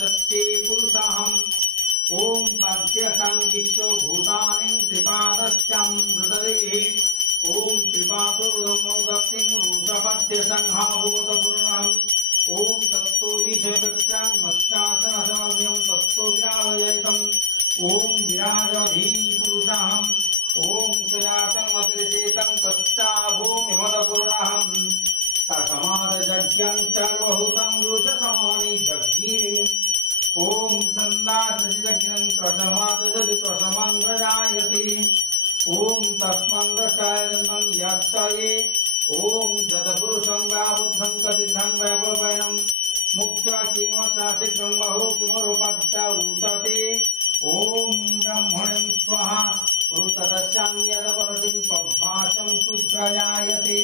सच्चे पुरुषाहम् ओम पाद्यसं विश्वभूतानि त्रिपादस्यं मृतदेहे ओम त्रिपादोर्धमोदक्तिं रूषपद्यसंहाभुवतपूर्णम् ओम तत्तो विषयव्यक्तां मत्स्यासनसमव्यं तत्तो विराजयतम् ओम विराजधी पुरुषाहम् ओम सुजातमतिरचेतं तस्याभूमिमदपूर्णहम् तस्मादजज्ञं सर्वभूतं रुचसमानि जज्ञिरिम् ओम छन्दादजज्ञं प्रसमादजप्रसमं प्रजायते ओम तस्मन्द्रष्टायजन्मं यस्ये ओम जतपुरुषं व्याबुद्धं कथितं व्यापयनं मुख्य किमशासिकं बहु किमरूपत्या उचते ओम ब्रह्मणं स्वाहा ऋतदस्यान्यदपरतिं पभाषं शुद्रजायते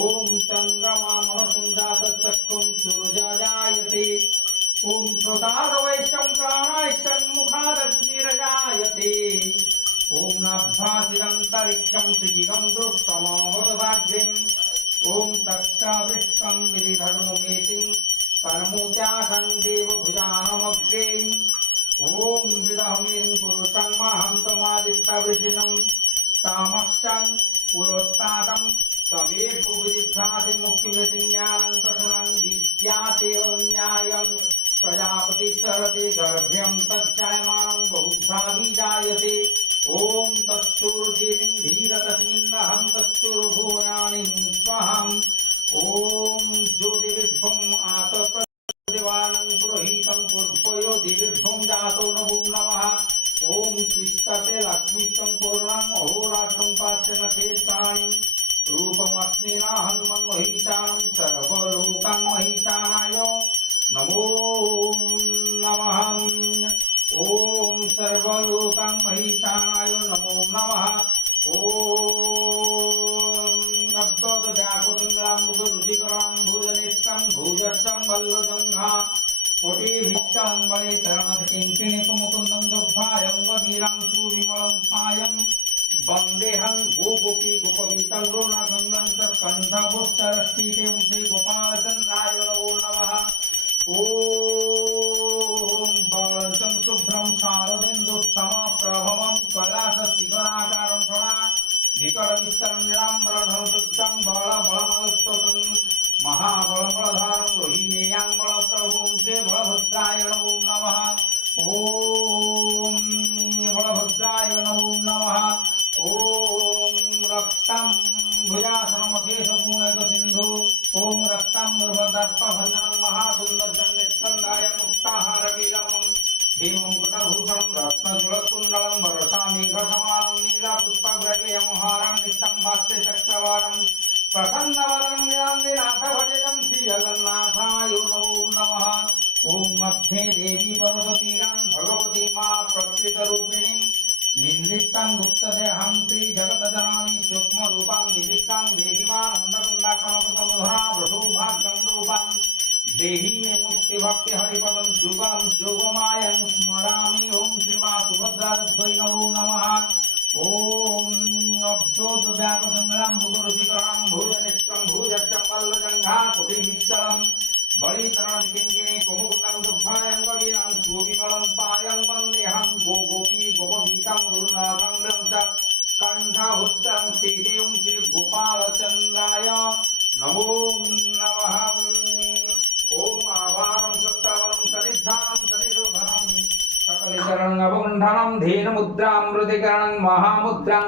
ओम चन्द्रमा मनसं जातचक्षुं सूर्यजायते ओम श्रोतादवैश्यं प्राणायश्चं मुखादग्निरजायते ओम नाभ्यासिरन्तरिक्षं शिखिरं दृश्यमवददाग्निम् ओम तस्यावृष्टं विधिधर्ममेतिं परमोत्यासं देवभुजानमग्रे ओम विदहमिं पुरुषं महान्तमादित्यवृषिणं तामश्चं पुरस्तादं तमेर्भुविदिभ्यासि मुक्तिमृतिं ज्ञानं प्रसनं विद्याते न्यायं प्रजापति सरते गर्भ्यं तज्जायमानं बहुधा बीजायते ओम तत्सुरुचिरिं धीरतस्मिन्नहं तत्सुरुभुवनानि स्वहम् ओम ज्योतिर्भुम् आतप्रदेवानं पुरोहितं पूर्वयो दिविर्भुं जातो नमो नमः ओम सृष्टते लक्ष्मीचं पूर्णं अहोरात्रं पास्यन क्षेत्राणि रूपमस्मि नाहं महिषां सर्वलोकं महिषानाय नमो नमः ओम सर्वलोकं महिषानाय नमो नमः ओम नब्दोदव्याकुसुम्लाम्बुरुचिकरां भुजनेत्रं भुजस्सं वल्लजङ्घा कोटिभिश्चं बलितरणकिङ्किणीकुमुकुन्दं दुर्भायं ववीरं सुविमलं पायं वन्देऽहं गोगोपी गोपवीतं रुणगङ्गं तत्कण्ठभुश्चरश्चितें श्रीगोपालचन्द्राय नमो नमः ओम बालचं शुभ्रं शारदेन्दुसमप्रभवं कैलासशिखराकारं प्रणा विकटविस्तरं नीलाम्बरधनुषुक्तं बलबलमदुत्तकं महाबलबलधारं रोहिणीयाङ्बलप्रभुं श्रीबलभद्राय नमो नमः ओम बलभद्राय नमो नमः ओम रक्तं भुजासनमशेषगुणैकसिन्धु ओम रक्तं निर्भदर्पभञ्जनं महासुन्दरं निष्कन्दाय मुक्ताहारविलमं हेमं कुटभूषणं रत्नजुलकुण्डलं वरसामेघसमानं नीलपुष्पग्रवेयं हारं नित्यं भाष्यचक्रवारं प्रसन्नवदनं नीलाम्बिनाथभजनं श्रीजगन्नाथाय नमो नमः ओम मध्ये देवी पर्वतपीरां भगवती मा प्रकृतरूपिणीं निन्दितां गुप्तदेहं त्रिजगतजननी सूक्ष्मरूपां विदितां देवीमानन्दकुन्दाकनकतमधुरा वृषुभाग्यं रूपां देहि मे मुक्तिभक्तिहरिपदं जुगलं जोगमायं स्मरामि ओम श्रीमा सुभद्रायै नमो नमः ओम अब्दोदव्याकुसुम्लाम्बुरुचिकरां भुजनेत्रं भुजश्चं वल्लजङ्घा कोटिभिश्चलं बलितरणकिङ्किणी कुमुकुतं दुर्भायं ववीरं सुविमलं पायं वन्देऽहं गोगोपी गोपवीतं रुणगङ्गं च कण्ठहुश्चरं श्रीदेवं श्रीगोपालचन्द्राय नमो नमः ओम आवाहनं सत्तावनं सनिधानं सनिशोधनं सकलचरणं अवगुण्ठनं धेनुमुद्रां मृतिकरणं महामुद्रां